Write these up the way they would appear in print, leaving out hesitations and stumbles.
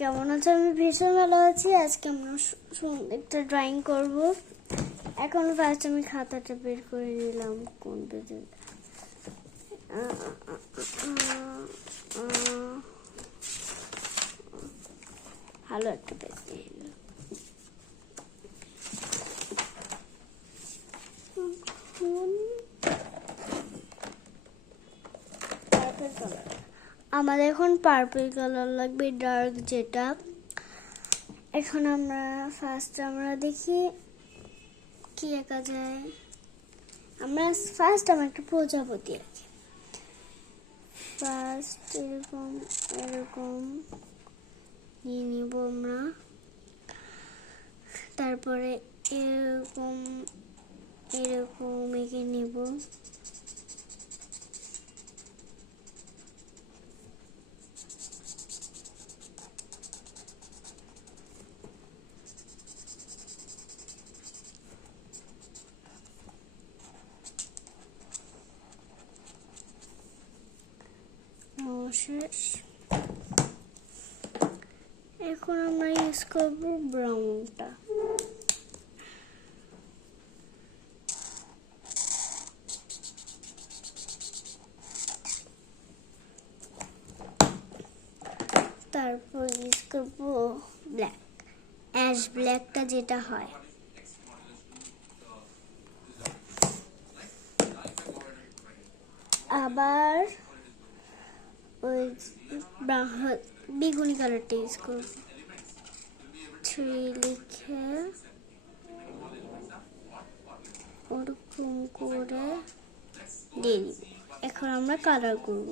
কেমন আছো? আমি ভীষণ ভালো আছি। আজকে আমরা একটা ড্রয়িং করব। এখন ফার্স্ট আমি খাতাটা বের করে নিলাম। কোন পেজে? ভালো একটা পেজ নিয়ে নিলাম। আমাদের এখন পার্পল কালার লাগবে, ডার্ক যেটা। এখন আমরা আমরা দেখি কি আঁকা যায়। আমরা একটা প্রজাপতি আঁকি। এরকম এরকম নিয়ে নিব আমরা। তারপরে এরকম এরকম এঁকে নিব। শেষ। এখন আমরা ইউজ করব ব্রাউনটা। তারপর ইউজ করব ব্ল্যাক, অ্যাশ ব্ল্যাকটা যেটা হয়। আবার ওই বেগুনি কালারটা ইউজ করব। 3 লিখে ওরকম করে দিয়ে দিব। এখন আমরা কালার করব।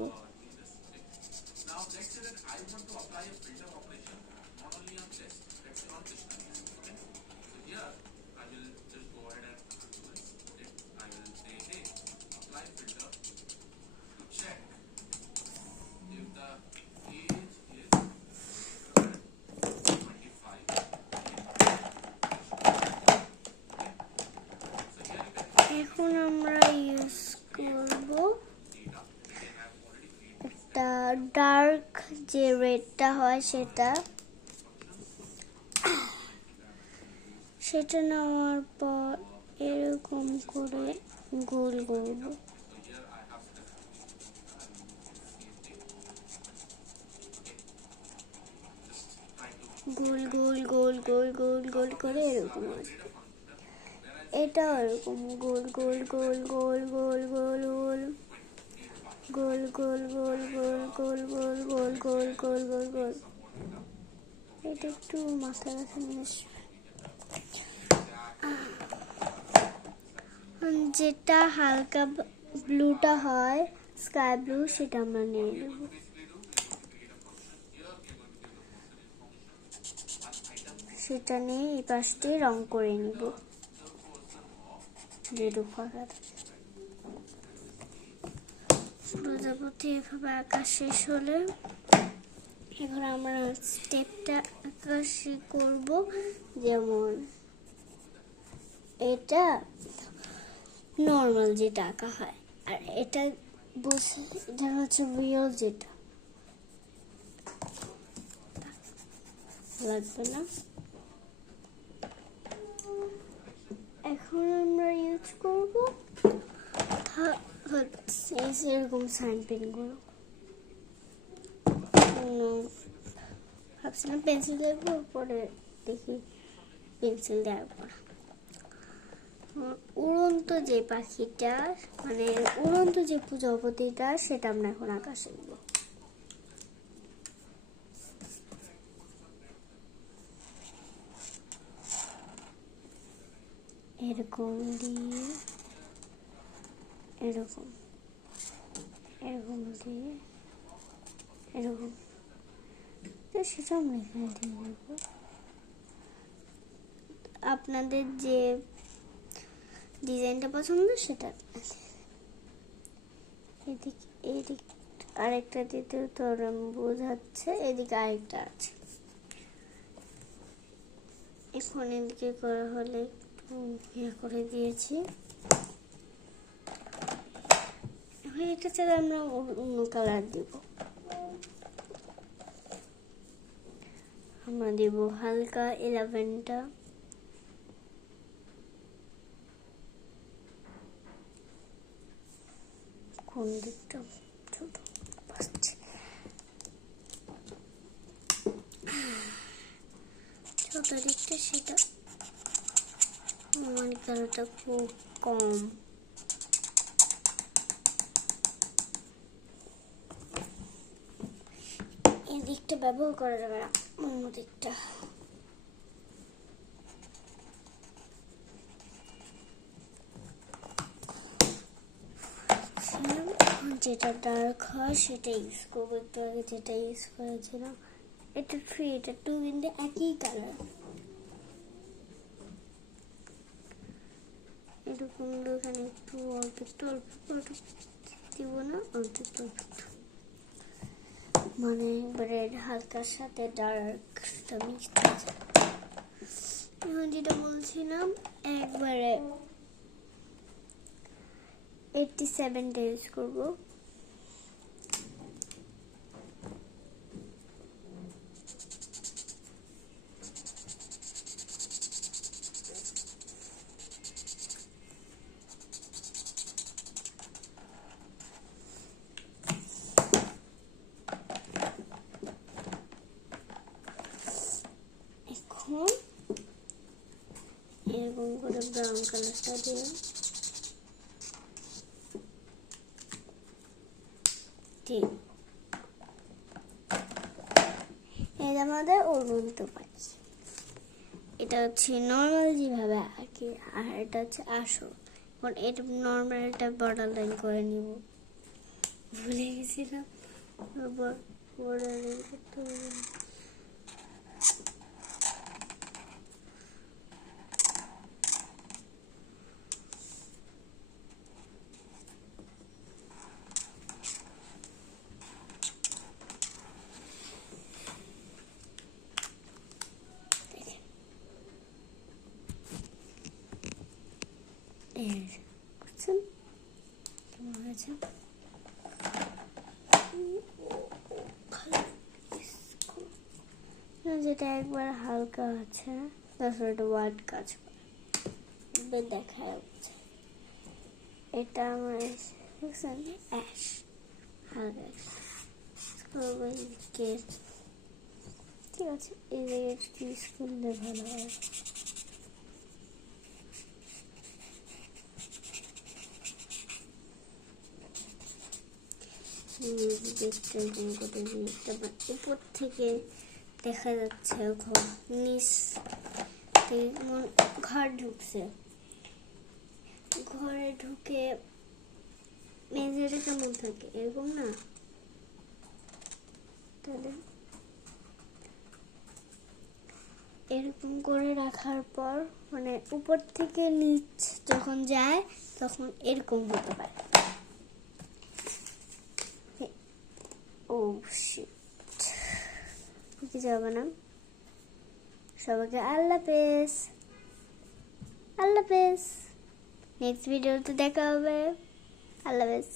এখন আমরা ইউজ করব একটা ডার্ক যে রেডটা হয় সেটা নেওয়ার পর এরকম করে গোল করব। গোল গোল গোল গোল গোল গোল করে এরকম আসবে। এটা এরকম গোল গোল গোল গোল গোল গোল গোল গোল গোল গোল গোল গোল গোল গোল গোল গোল গোল। এটা একটু মাথায় রাখা নিয়ে যেটা হালকা ব্লুটা হয়, স্কাই ব্লু, সেটা আমরা নিয়ে নেব। সেটা নিয়ে এই পাশটি রং করে নিব। প্রজাপতি এভাবে আঁকা শেষ হলে এখন আমরা স্টেপটা আঁকা করব। যেমন এটা নর্মাল যেটা আঁকা হয়, আর এটা এটা হচ্ছে রিয়েল যেটা লাগবে না। এখন আমরা ইউজ করব এরকম সাইন পেনগুলো। ভাবছিলাম পেন্সিল দেখবো, পরে দেখি পেন্সিল দেওয়ার পর উড়ন্ত যে পাখিটা, মানে উড়ন্ত যে প্রজাপতিটা, সেটা আমরা এখন আঁকা শিখব। এরকম দিয়ে এরকম এরকম দিয়ে এরকম, সেটা আমরা এখানে দিয়ে দেবো। আপনাদের যে ডিজাইনটা পছন্দ সেটা। এদিক আরেকটা দিতে তোর বোঝাচ্ছে, এদিকে আরেকটা আছে। এখন এদিকে করা হলে একটু ইয়ে করে দিয়েছি। এখন এটা ছাড়া আমরা অন্য কালার দিব। আমরা দিব হালকা 11টা। কোন দিকটা ছোট বাজছে? ছোট দিকটা সেটা আমার কালারটা খুব কম। এই দিকটা ব্যবহার করা যাবে না, অন্য দিকটা। যেটা ডার্ক হয় সেটা ইউজ করবো। একটু আগে যেটা ইউজ করেছিলাম, এটা 3 এটা 2 কিন্তু একই কালার। এরকম এখানে একটু অল্প একটু দিব না, অল্প একটু মানে একবারে হালকার সাথে ডার্কটা মিক্স হয়ে যায়। এখন যেটা বলছিলাম, একবারে 87টা ইউজ করবো। এখন এরকম করে ব্রাউন কালারটা দিয়ে এটা আমাদের উড়ন্ত পাখি। এটা হচ্ছে নর্মাল যেভাবে আঁকি, আর এটা হচ্ছে আসল। এখন এটা নর্মালটা বর্ডার লাইন করে নিব, ভুলে গেছিলাম বর্ডার লাইন করতে হবে। বুঝছেন কেমন হয়েছে? যেটা একবার হালকা আছে, তারপর এটা হোয়াইট কাজ দেখা যাচ্ছে। এটা আমার দেখছেন অ্যাশ, হালকা ঠিক আছে। এই জায়গায় ইউজ করলে ভালো হয়। উপর থেকে দেখা যাচ্ছে নিচ ঘর ঢুকছে, ঘরে ঢুকে মেঝেটা কেমন থাকে এরকম না? তাহলে এরকম করে রাখার পর মানে উপর থেকে নিচ যখন যায় তখন এরকম হতে পারে। ও শিট, কি যাবে না। সবাইকে আল্লাহ হাফেজ, আল্লাহ হাফেজ। নেক্সট ভিডিওতে দেখা হবে। আল্লাহ হাফেজ।